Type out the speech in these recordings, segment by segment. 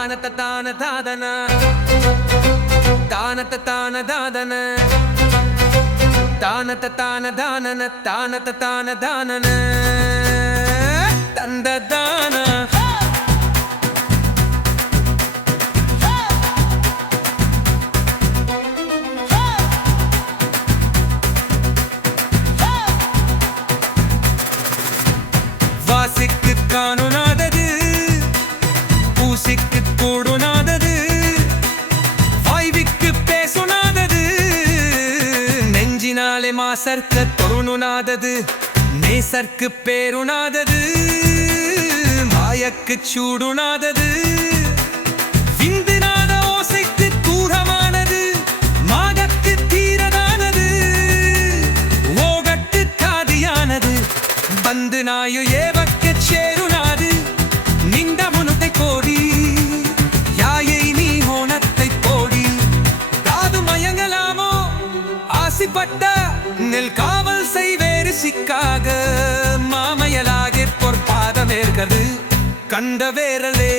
தானத்த தான தாதன. தானத்த தான தாதன. தானத்த தான தானன தானத்த தான தானன. தந்த தான. மா சர்க்க தொருணுனாதது நேசர்க்கு பேருணாதது மாயக்கு சூடுனாதது. விந்துநாத ஓசைக்கு கூடமானது மாகக்கு தீரதானது ஓகட்டு காதியானது. பந்து நாயு ஏவக்கு சேருனாது நிந்த முனுத்தை கோடி யாயை நீ ஓணத்தை போடி. தாது மயங்கலாமோ? ஆசிப்பட்ட நெல் காவல் செய்வேறு சிக்காக மாமையலாகி பொற்பாதமேற்கது கண்ட வேரலே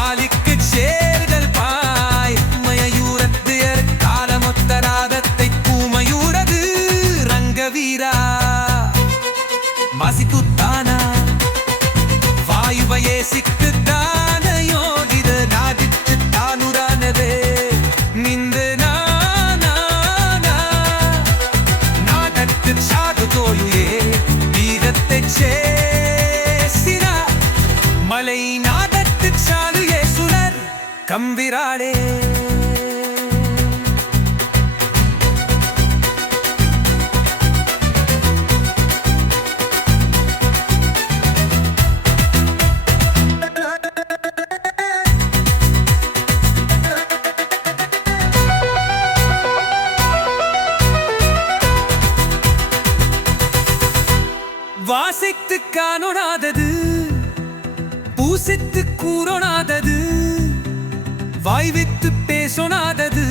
ஆலிக்கு சேர்தல் பாய் மயூரத்து காலமொத்தராதத்தை பூமையூரது ரங்கவீரா. மசிக்குத்தானா வாயுவையே சிக்குத்தான் போலே வீரத்தை சேசிர மலை நாதத்து சாலு சுரர் கம்பிராடே வாசித்து காணொணாதது பூசித்து கூறொணாதது வாய்வித்து பேசொணாதது.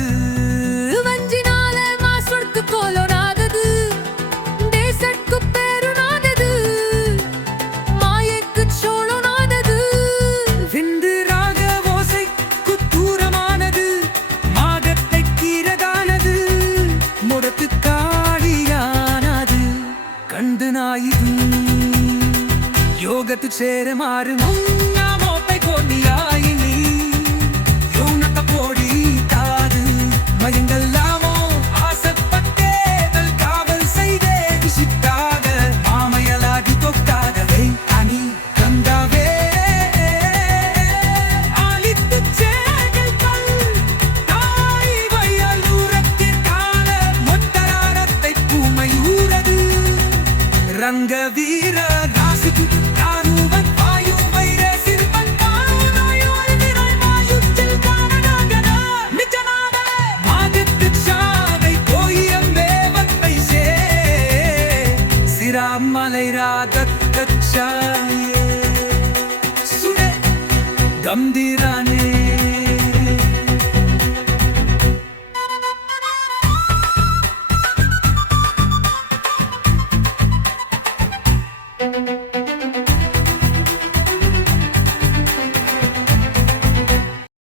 மயங்கல்லாமோ ஆசைப்பட்டேதல் காவல் செய்தே விசிட்டாக மாமையலாகி தொட்டாகவே அணி கந்தாவே ஆலித்து சேகல் கல் தாய் வயலூரத்திற்கான மொட்டராரத்தை பூமை ஊரது ரங்க வீர इबादत अच्छा ये सुने गमदीरा ने